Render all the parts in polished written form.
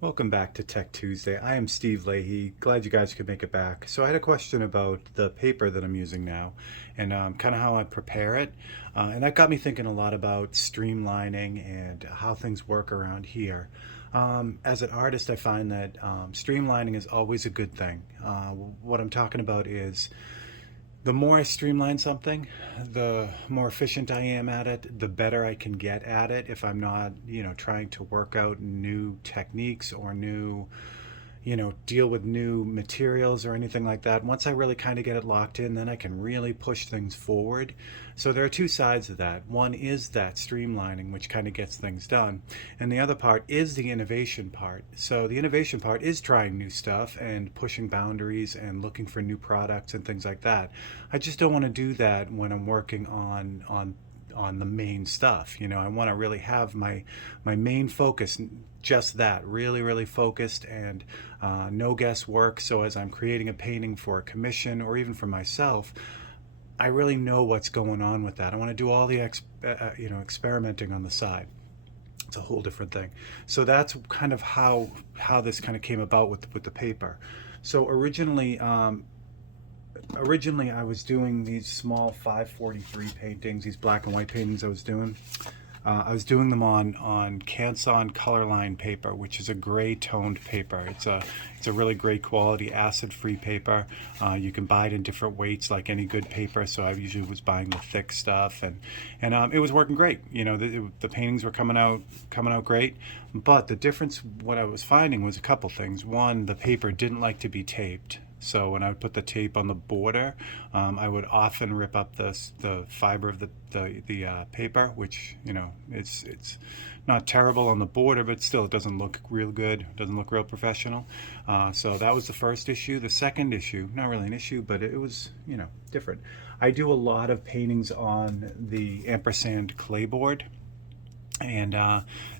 Welcome back to Tech Tuesday. I am Steve Leahy. Glad you guys could make it back. So I had a question about the paper that I'm using now and kind of how I prepare it. And that got me thinking a lot about streamlining and how things work around here. As an artist, I find that streamlining is always a good thing. What I'm talking about is the more I streamline something, the more efficient I am at it, the better I can get at it if I'm not, trying to work out new techniques or new, deal with new materials or anything like that. Once I really kind of get it locked in, then I can really push things forward. So there are two sides of that. One is that streamlining, which kind of gets things done. And the other part is the innovation part. So the innovation part is trying new stuff and pushing boundaries and looking for new products and things like that. I just don't want to do that when I'm working on the main stuff. I want to really have my main focus just that, really focused, and no guesswork. So as I'm creating a painting for a commission or even for myself, I really know what's going on with that. I want to do all the experimenting on the side. It's a whole different thing. So that's kind of how this kind of came about with the paper. So originally I was doing these small 543 paintings, these black and white paintings I was doing them on Canson Colorline paper, which is a gray toned paper. It's a really great quality acid-free paper. You can buy it in different weights like any good paper. So I usually was buying the thick stuff, and it was working great. The paintings were coming out great. But the difference, what I was finding was a couple things. One, the paper didn't like to be taped. So when I would put the tape on the border, I would often rip up the fiber of the paper, which it's not terrible on the border, but still it doesn't look real good. It doesn't look real professional. So that was the first issue. The second issue, not really an issue, but it was different. I do a lot of paintings on the ampersand clay board. And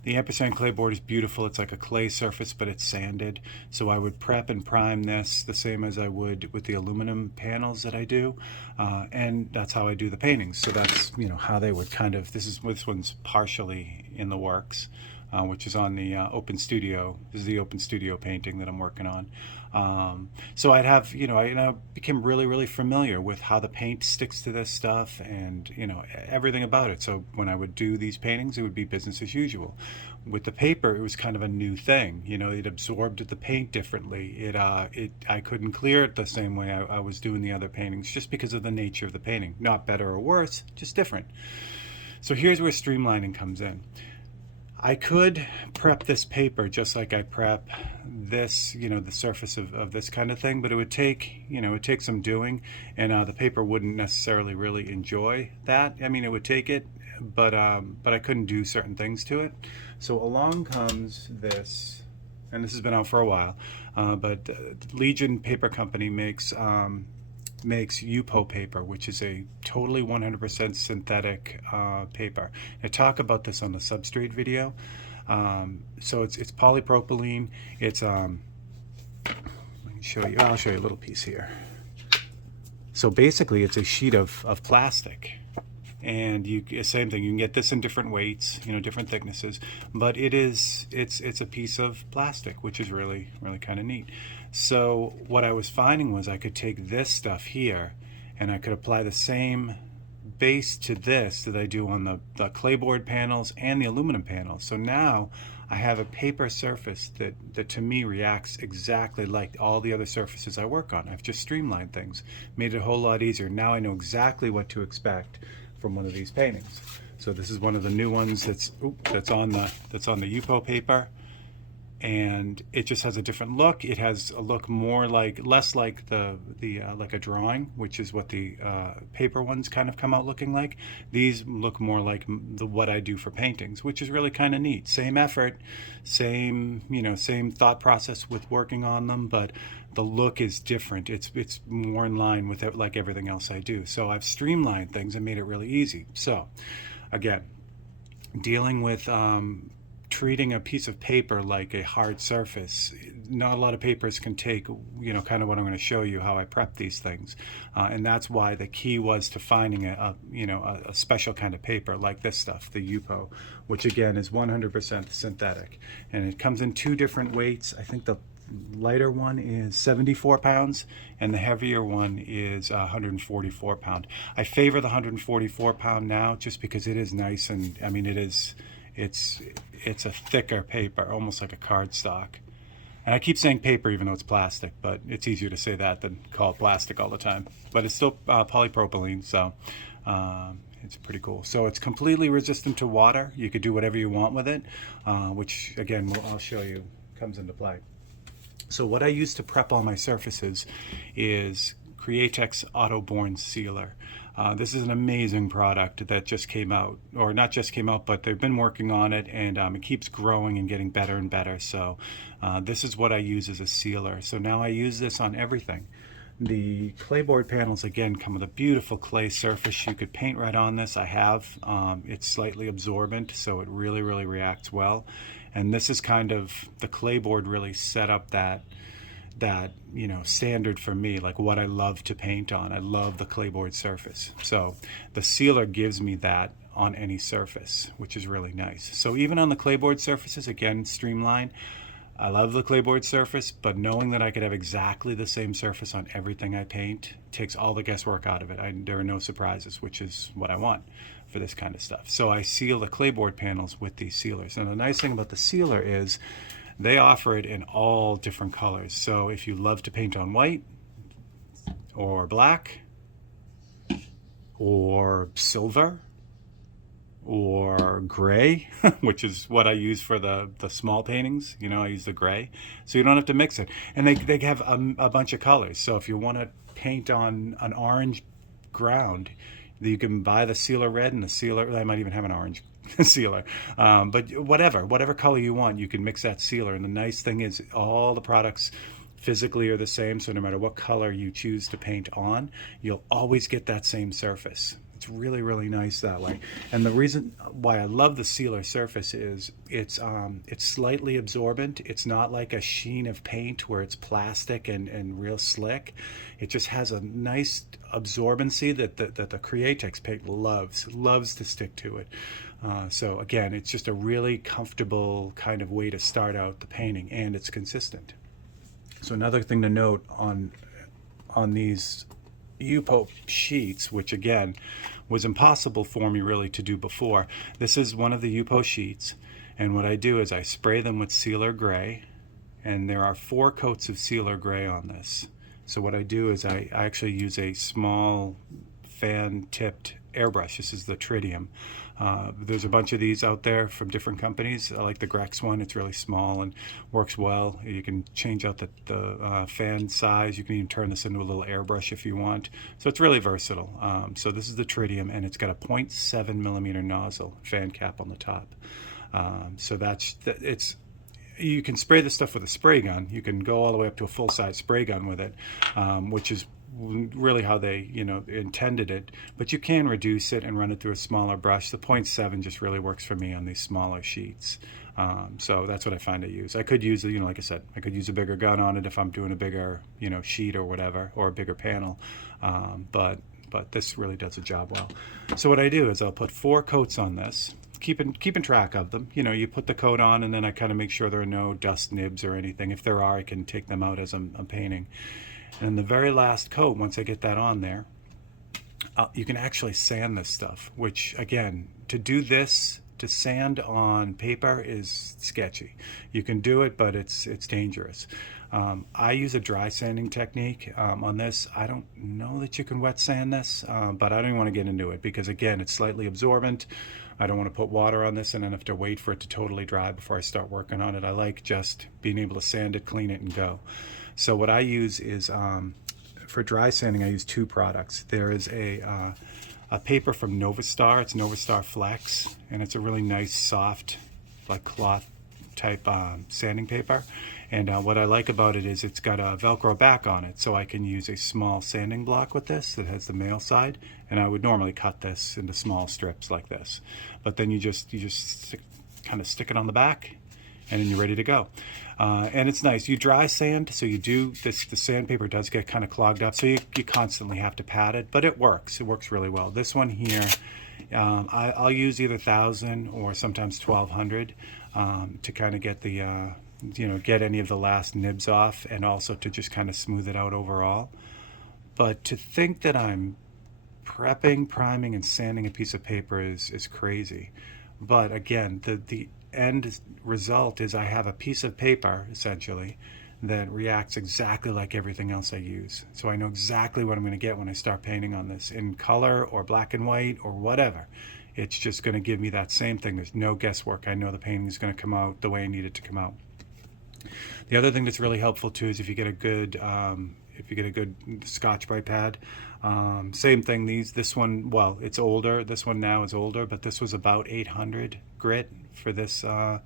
the ampersand clay board is beautiful. It's like a clay surface, but it's sanded. So I would prep and prime this the same as I would with the aluminum panels that I do. And that's how I do the paintings. So that's, how they would kind of, this one's partially in the works, which is on the Open Studio. This is the Open Studio painting that I'm working on. So I'd have, I became really familiar with how the paint sticks to this stuff and, everything about it. So when I would do these paintings, it would be business as usual. With the paper, it was kind of a new thing. It absorbed the paint differently. I couldn't clear it the same way I was doing the other paintings just because of the nature of the painting. Not better or worse, just different. So here's where streamlining comes in. I could prep this paper just like I prep this, the surface of this kind of thing, but it would take some doing, and the paper wouldn't necessarily really enjoy that. I mean, it would take it, but I couldn't do certain things to it. So along comes this, and this has been out for a while, but Legion Paper Company makes UPO paper, which is a totally 100% synthetic paper. I talk about this on the substrate video. So it's polypropylene. It's let me show you. I'll show you a little piece here. So basically, it's a sheet of plastic, and same thing. You can get this in different weights, different thicknesses, but it's a piece of plastic, which is really kind of neat. So what I was finding was I could take this stuff here and I could apply the same base to this that I do on the clayboard panels and the aluminum panels. So now I have a paper surface that to me reacts exactly like all the other surfaces I work on. I've just streamlined things, made it a whole lot easier. Now I know exactly what to expect from one of these paintings. So this is one of the new ones that's on the UPO paper. And it just has a different look. It has a look less like the like a drawing, which is what the paper ones kind of come out looking like. These look more like what I do for paintings, which is really kind of neat. Same effort, same thought process with working on them, but the look is different. It's more in line with like everything else I do. So I've streamlined things and made it really easy. So again, dealing with treating a piece of paper like a hard surface. Not a lot of papers can take, kind of what I'm going to show you, how I prep these things. And that's why the key was to finding a special kind of paper like this stuff, the UPO, which again is 100% synthetic. And it comes in 2 different weights. I think the lighter one is 74 pounds and the heavier one is 144 pound. I favor the 144 pound now just because it is nice, and I mean it's a thicker paper, almost like a cardstock. And I keep saying paper even though it's plastic, but it's easier to say that than call it plastic all the time. But it's still polypropylene, so it's pretty cool. So it's completely resistant to water. You could do whatever you want with it, which again I'll show you comes into play. So what I use to prep all my surfaces is Createx Autoborn Sealer. This is an amazing product that just came out, or not just came out, but they've been working on it, and it keeps growing and getting better and better. So this is what I use as a sealer. So now I use this on everything. The clayboard panels, again, come with a beautiful clay surface. You could paint right on this. I have. It's slightly absorbent, so it really, really reacts well. And this is kind of, the clayboard really set up that standard for me, like what I love to paint on. I love the clayboard surface. So the sealer gives me that on any surface, which is really nice. So even on the clayboard surfaces, again, Streamline, I love the clayboard surface, but knowing that I could have exactly the same surface on everything I paint takes all the guesswork out of it. There are no surprises, which is what I want for this kind of stuff. So I seal the clayboard panels with these sealers. And the nice thing about the sealer is they offer it in all different colors. So if you love to paint on white or black or silver or gray, which is what I use for the small paintings, I use the gray, so you don't have to mix it. And they have a bunch of colors. So if you want to paint on an orange ground, you can buy the sealer red, and the sealer, I might even have an orange sealer, but whatever color you want, you can mix that sealer. And the nice thing is all the products physically are the same, so no matter what color you choose to paint on, you'll always get that same surface. It's really, really nice that way. And the reason why I love the sealer surface is it's slightly absorbent. It's not like a sheen of paint where it's plastic and real slick. It just has a nice absorbency that the Createx paint loves to stick to it. So again, it's just a really comfortable kind of way to start out the painting, and it's consistent. So another thing to note on these UPO sheets, which again was impossible for me really to do before. This is one of the UPO sheets, and what I do is I spray them with sealer gray, and there are 4 coats of sealer gray on this. So what I do is I actually use a small fan tipped airbrush. This is the tritium. There's a bunch of these out there from different companies. I like the Grex one. It's really small and works well. You can change out the fan size. You can even turn this into a little airbrush if you want. So it's really versatile. So this is the tritium, and it's got a 0.7 millimeter nozzle fan cap on the top. So you can spray this stuff with a spray gun. You can go all the way up to a full-size spray gun with it, which is really how they intended it, but you can reduce it and run it through a smaller brush. The 0.7 just really works for me on these smaller sheets. So that's what I find to use. I could use, like I said, I could use a bigger gun on it if I'm doing a bigger sheet or whatever, or a bigger panel, but this really does the job well. So what I do is I'll put 4 coats on this, keeping track of them. You put the coat on, and then I kind of make sure there are no dust nibs or anything. If there are, I can take them out as I'm painting. And the very last coat, once I get that on there, you can actually sand this stuff, which again, to do this, to sand on paper is sketchy. You can do it, but it's dangerous. I use a dry sanding technique on this. I don't know that you can wet sand this, but I don't even want to get into it because again, it's slightly absorbent. I don't want to put water on this and then have to wait for it to totally dry before I start working on it. I like just being able to sand it, clean it, and go. So what I use is, for dry sanding, I use 2 products. There is a paper from Novastar. It's Novastar Flex, and it's a really nice, soft, like cloth type sanding paper. And what I like about it is it's got a Velcro back on it, so I can use a small sanding block with this that has the male side. And I would normally cut this into small strips like this, but then you just kind of stick it on the back, and then you're ready to go. And it's nice. You dry sand, so you do this. The sandpaper does get kind of clogged up, so you constantly have to pat it, but it works. It works really well. This one here, I'll use either 1,000 or sometimes 1,200 to kind of get the get any of the last nibs off, and also to just kind of smooth it out overall. But to think that I'm prepping, priming, and sanding a piece of paper is crazy. But again, the end result is I have a piece of paper essentially that reacts exactly like everything else I use. So I know exactly what I'm going to get when I start painting on this, in color or black and white or whatever. It's just going to give me that same thing. There's no guesswork. I know the painting is going to come out the way I need it to come out. The other thing that's really helpful too is if you get a good Scotch-Brite pad. Same thing. This one, well, it's older. This one now is older, but this was about 800 grit for this guy.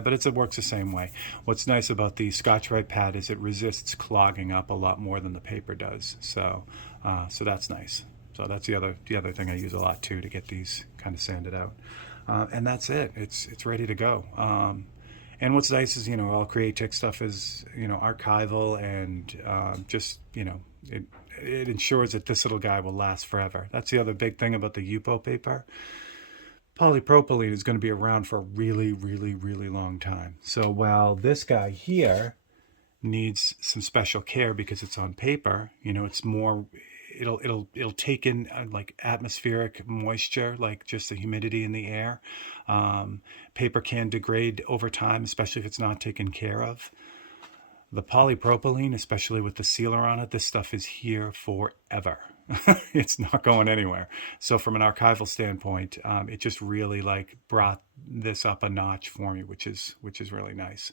But it works the same way. What's nice about the Scotch-Brite pad is it resists clogging up a lot more than the paper does. So that's nice. So that's the other thing I use a lot too, to get these kind of sanded out. And that's it. It's ready to go. And what's nice is, all Createx stuff is, archival, and just, it ensures that this little guy will last forever. That's the other big thing about the Yupo paper. Polypropylene is going to be around for a really, really, really long time. So while this guy here needs some special care because it's on paper, it's more, it'll take in like atmospheric moisture, like just the humidity in the air. Paper can degrade over time, especially if it's not taken care of. The polypropylene, especially with the sealer on it, this stuff is here forever. It's not going anywhere. So from an archival standpoint, it just really brought this up a notch for me, which is really nice.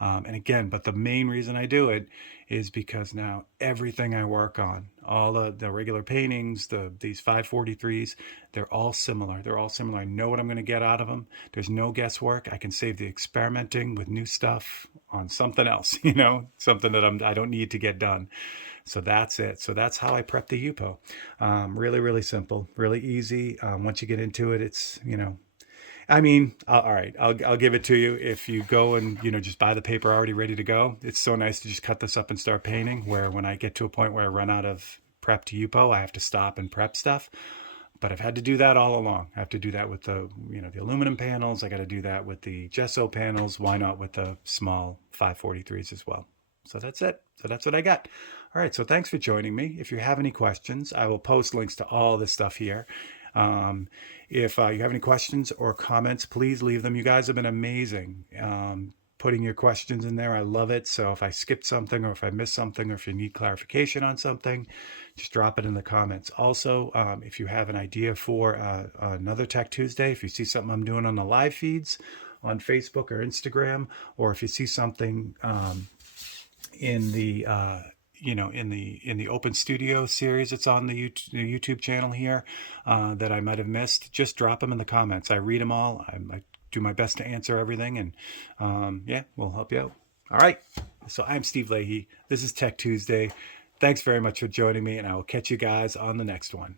And again, but the main reason I do it is because now everything I work on, all the regular paintings, these 543s, they're all similar. They're all similar. I know what I'm going to get out of them. There's no guesswork. I can save the experimenting with new stuff on something else, something that I don't need to get done. So that's it. So that's how I prep the Yupo. Really, really simple, really easy. Once you get into it, it's, all right, I'll give it to you. If you go and, just buy the paper already ready to go, it's so nice to just cut this up and start painting, where when I get to a point where I run out of prepped Yupo, I have to stop and prep stuff. But I've had to do that all along. I have to do that with the aluminum panels. I got to do that with the gesso panels. Why not with the small 543s as well? So that's it. So that's what I got. All right. So thanks for joining me. If you have any questions, I will post links to all this stuff here. If you have any questions or comments, please leave them. You guys have been amazing putting your questions in there. I love it. So if I skipped something, or if I missed something, or if you need clarification on something, just drop it in the comments. Also, if you have an idea for another Tech Tuesday, if you see something I'm doing on the live feeds on Facebook or Instagram, or if you see something in the in the Open Studio series that's on the YouTube channel here that I might have missed, just drop them in the comments. I read them all. I do my best to answer everything, and yeah, we'll help you out. All right. So I'm Steve Leahy. This is Tech Tuesday. Thanks very much for joining me, and I will catch you guys on the next one.